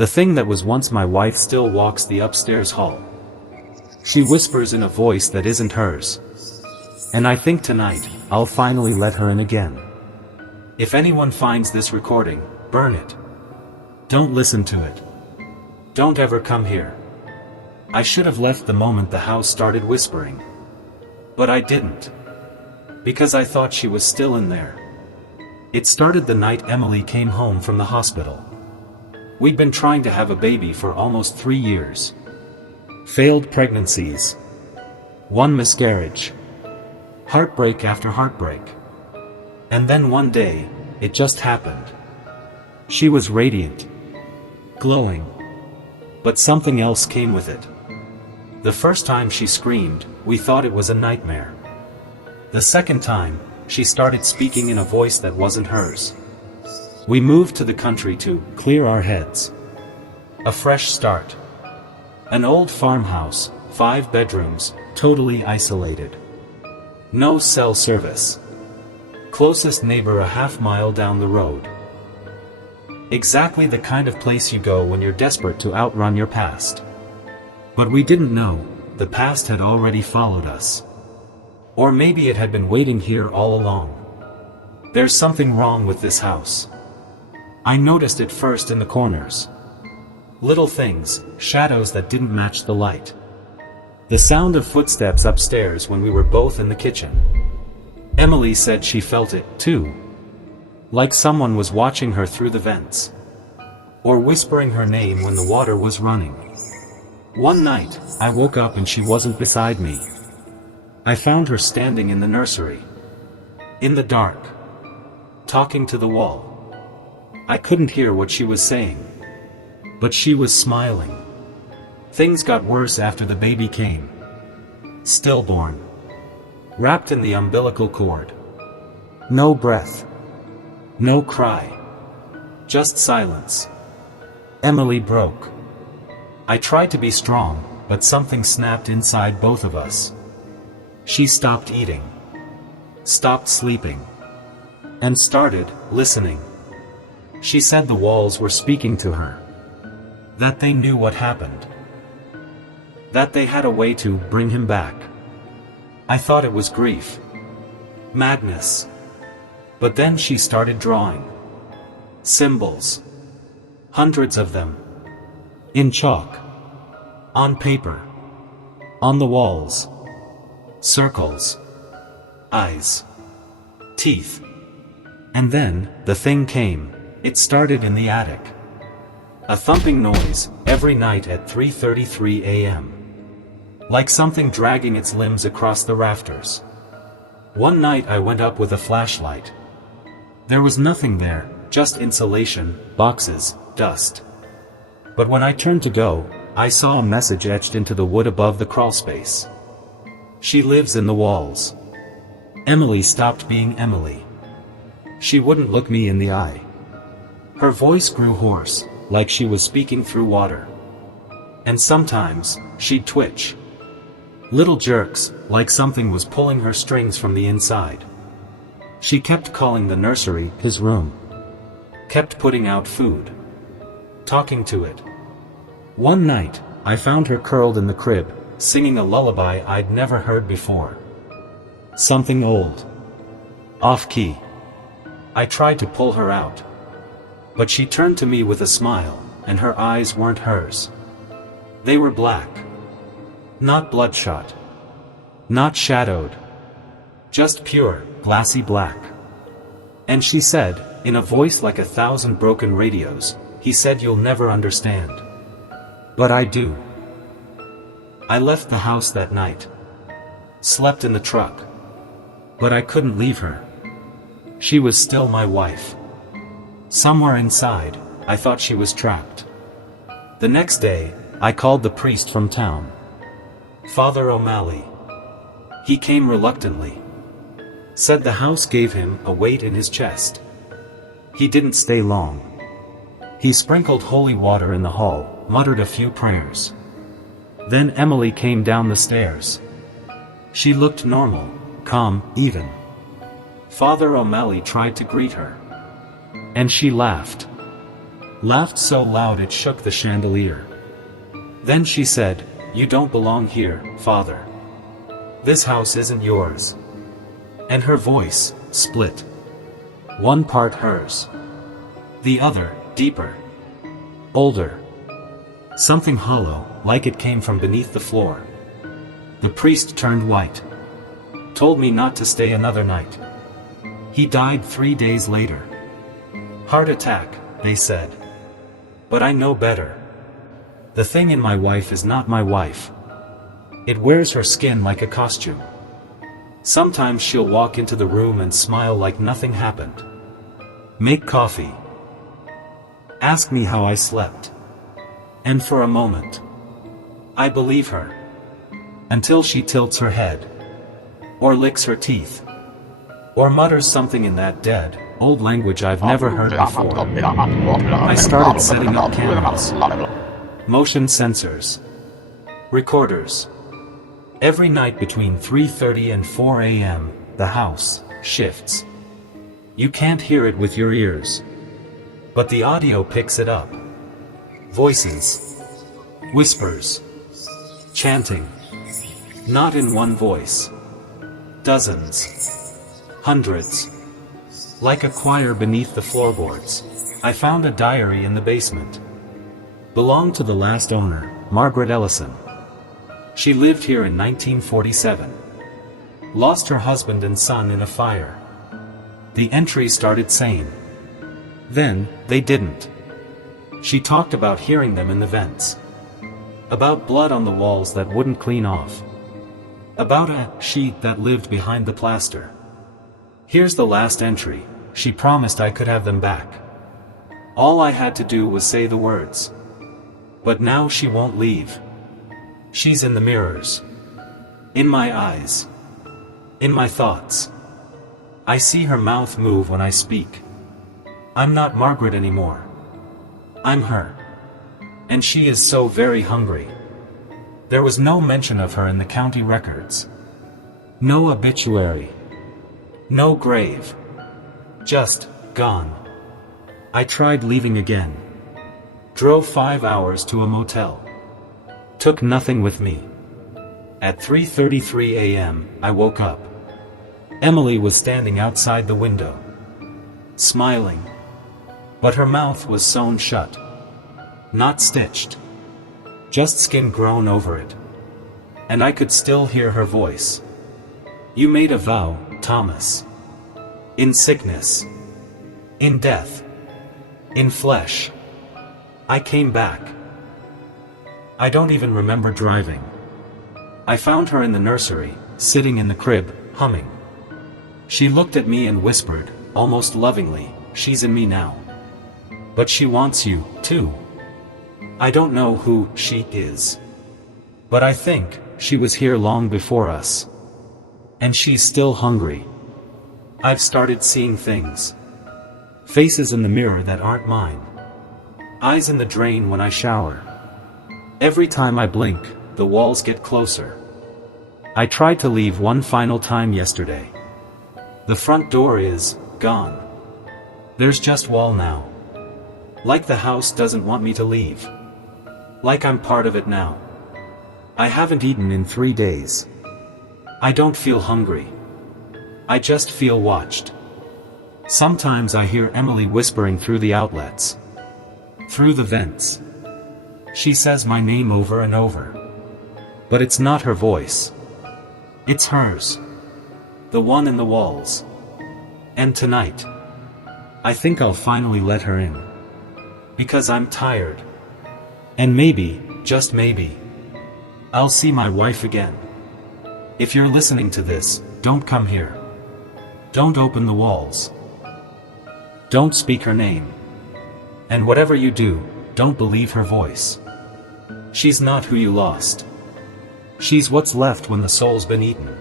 The thing that was once my wife still walks the upstairs hall. She whispers in a voice that isn't hers. And I think tonight, I'll finally let her in again. If anyone finds this recording, burn it. Don't listen to it. Don't ever come here. I should have left the moment the house started whispering. But I didn't. Because I thought she was still in there. It started the night Emily came home from the hospital. We'd been trying to have a baby for almost 3 years. Failed pregnancies. 1 miscarriage. Heartbreak after heartbreak. And then one day, it just happened. She was radiant. Glowing. But something else came with it. The first time she screamed, we thought it was a nightmare. The second time, she started speaking in a voice that wasn't hers. We moved to the country to clear our heads. A fresh start. An old farmhouse, 5 bedrooms, totally isolated. No cell service. Closest neighbor a half-mile down the road. Exactly the kind of place you go when you're desperate to outrun your past. But we didn't know, the past had already followed us. Or maybe it had been waiting here all along. There's something wrong with this house. I noticed it first in the corners. Little things, shadows that didn't match the light. The sound of footsteps upstairs when we were both in the kitchen. Emily said she felt it, too. Like someone was watching her through the vents. Or whispering her name when the water was running. One night, I woke up and she wasn't beside me. I found her standing in the nursery. In the dark. Talking to the wall. I couldn't hear what she was saying. But she was smiling. Things got worse after the baby came. Stillborn. Wrapped in the umbilical cord. No breath. No cry. Just silence. Emily broke. I tried to be strong, but something snapped inside both of us. She stopped eating. Stopped sleeping. And started listening. She said the walls were speaking to her. That they knew what happened. That they had a way to bring him back. I thought it was grief. Madness. But then she started drawing. Symbols. Hundreds of them. In chalk. On paper. On the walls. Circles. Eyes. Teeth. And then, the thing came. It started in the attic. A thumping noise, every night at 3:33 a.m. Like something dragging its limbs across the rafters. One night I went up with a flashlight. There was nothing there, just insulation, boxes, dust. But when I turned to go, I saw a message etched into the wood above the crawlspace. She lives in the walls. Emily stopped being Emily. She wouldn't look me in the eye. Her voice grew hoarse, like she was speaking through water. And sometimes, she'd twitch. Little jerks, like something was pulling her strings from the inside. She kept calling the nursery his room. Kept putting out food. Talking to it. One night, I found her curled in the crib, singing a lullaby I'd never heard before. Something old. Off-key. I tried to pull her out. But she turned to me with a smile, and her eyes weren't hers. They were black. Not bloodshot. Not shadowed. Just pure, glassy black. And she said, in a voice like 1,000 broken radios, he said you'll never understand. But I do. I left the house that night. Slept in the truck. But I couldn't leave her. She was still my wife. Somewhere inside, I thought she was trapped. The next day, I called the priest from town. Father O'Malley. He came reluctantly. Said the house gave him a weight in his chest. He didn't stay long. He sprinkled holy water in the hall, muttered a few prayers. Then Emily came down the stairs. She looked normal, calm, even. Father O'Malley tried to greet her. And she laughed. laughed so loud it shook the chandelier. Then she said, "You don't belong here, Father. This house isn't yours." And her voice split. One part hers. The other, deeper. Older. Something hollow, like it came from beneath the floor. The priest turned white. Told me not to stay another night. He died 3 days later. Heart attack, they said. But I know better. The thing in my wife is not my wife. It wears her skin like a costume. Sometimes she'll walk into the room and smile like nothing happened. Make coffee. Ask me how I slept. And for a moment, I believe her. Until she tilts her head. Or licks her teeth. Or mutters something in that dead, old language I've never heard before. I started setting up cameras. Motion sensors. Recorders. Every night between 3:30 and 4 a.m., the house shifts. You can't hear it with your ears. But the audio picks it up. Voices. Whispers. Chanting. Not in one voice. Dozens. Hundreds. Like a choir beneath the floorboards. I found a diary in the basement. Belonged to the last owner, Margaret Ellison. She lived here in 1947. Lost her husband and son in a fire. The entry started saying. Then, they didn't. She talked about hearing them in the vents. About blood on the walls that wouldn't clean off. About a sheet that lived behind the plaster. Here's the last entry. She promised I could have them back. All I had to do was say the words. But now she won't leave. She's in the mirrors. In my eyes. In my thoughts. I see her mouth move when I speak. I'm not Margaret anymore. I'm her. And she is so very hungry. There was no mention of her in the county records. No obituary. No grave. Just, gone. I tried leaving again. Drove 5 hours to a motel. Took nothing with me. At 3:33 a.m., I woke up. Emily was standing outside the window. Smiling. But her mouth was sewn shut. Not stitched. Just skin grown over it. And I could still hear her voice. You made a vow, Thomas. In sickness. In death. In flesh. I came back. I don't even remember driving. I found her in the nursery, sitting in the crib, humming. She looked at me and whispered, almost lovingly, "She's in me now. But she wants you, too." I don't know who she is. But I think she was here long before us. And she's still hungry. I've started seeing things. Faces in the mirror that aren't mine. Eyes in the drain when I shower. Every time I blink, the walls get closer. I tried to leave one final time yesterday. The front door is gone. There's just wall now. Like the house doesn't want me to leave. Like I'm part of it now. I haven't eaten in 3 days. I don't feel hungry. I just feel watched. Sometimes I hear Emily whispering through the outlets. Through the vents. She says my name over and over. But it's not her voice. It's hers. The one in the walls. And tonight, I think I'll finally let her in. Because I'm tired. And maybe, just maybe, I'll see my wife again. If you're listening to this, don't come here. Don't open the walls. Don't speak her name. And whatever you do, don't believe her voice. She's not who you lost. She's what's left when the soul's been eaten.